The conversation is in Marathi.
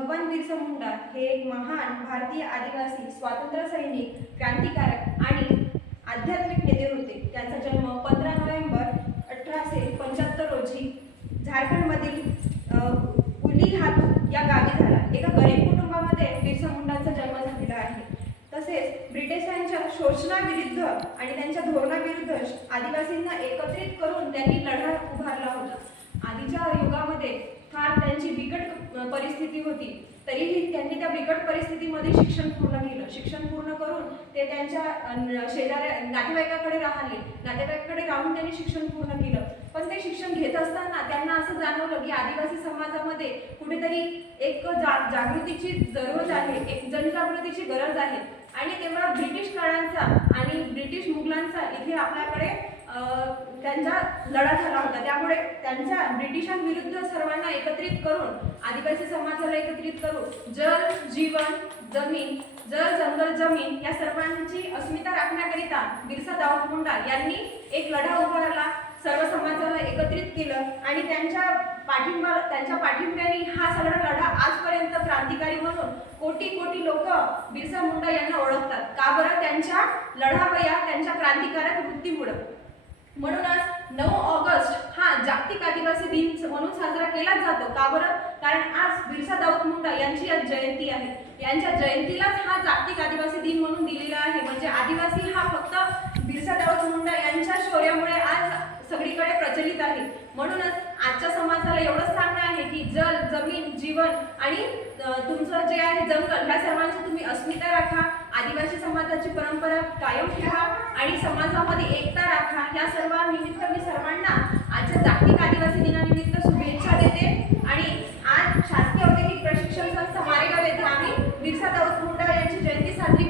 भगवान बिरसा मुंडा हे एक महान भारतीय आदिवासी स्वातंत्र्य सैनिक, क्रांतिकारक आणि आध्यात्मिक नेते होते. त्यांचा जन्म 15 नोव्हेंबर 1875 रोजी झारखंडमधील उलीहातू या गावी झाला. एका गरीब कुटुंबामध्ये बिरसा मुंडांचा जन्म झालेला आहे. तसेच ब्रिटिशांच्या शोषणाविरुद्ध आणि त्यांच्या धोरणाविरुद्ध आदिवासींना एकत्रित करून त्यांनी लढा उभारला होता. आधीच्या युगामध्ये फार त्यांची बिकट परिस्थिती होती, तरीही त्यांनी त्या बिकट परिस्थितीमध्ये शिक्षण पूर्ण केलं. शिक्षण पूर्ण करून ते त्यांच्या शेजाऱ्या नातेवाईकाकडे राहून त्यांनी शिक्षण पूर्ण केलं. पण ते शिक्षण घेत असताना त्यांना असं जाणवलं की आदिवासी समाजामध्ये कुठेतरी एक जागृतीची जरूरत आहे, एक जनजागृतीची गरज आहे. आणि तेव्हा ब्रिटिश काळांचा आणि ब्रिटिश मुघलांचा इथे आपल्याकडे त्यांचा लढा झाला होता. त्यामुळे त्यांच्या ब्रिटिशांविरुद्ध सर्वांना एकत्रित करून, आदिवासी समाजाला एकत्रित करून जल, जीवन, जमीन, जल, जंगल, जमीन या सर्वांची अस्मिता राखण्याकरिता बिरसा दाऊद मुंडा यांनी एक लढा उभारला. सर्व समाजाला एकत्रित केलं आणि त्यांच्या पाठिंब्याने हा सगळा लढा आजपर्यंत क्रांतिकारी म्हणून कोटी कोटी लोक बिरसा मुंडा यांना ओळखतात. का बरं? त्यांच्या लढावया, त्यांच्या क्रांतिकारक वृत्तीमुळे. म्हणूनच 9 ऑगस्ट हा जागतिक आदिवासी दिन म्हणून साजरा केला जातो. का बरं? कारण आज बिरसा दाऊद मुंडा यांची आज जयंती आहे. यांच्या जयंतीलाच हा जागतिक आदिवासी दिन म्हणून दिलेला आहे. म्हणजे आदिवासी हा फक्त बिरसा दाऊद मुंडा यांच्या शौर्यामुळे आज सगळीकडे प्रचलित आहे. म्हणूनच आजच्या समाजाला एवढंच सांगणं आहे की जल, जमीन, जीवन आणि तुमचं जे आहे जंगल, ह्या सर्वांची तुम्ही अस्मिता राखा, आदिवासी समाजाची परंपरा कायम ठेवा आणि समाजामध्ये एकता राखा. या सर्वांनिमित्त मी सर्वांना आजच्या जागतिक आदिवासी दिनानिमित्त शुभेच्छा देते. आणि आज शासकीय औद्योगिक प्रशिक्षण संस्था मारेगाव येथे आम्ही बिरसा दाऊद मुंडा यांची जयंती साजरी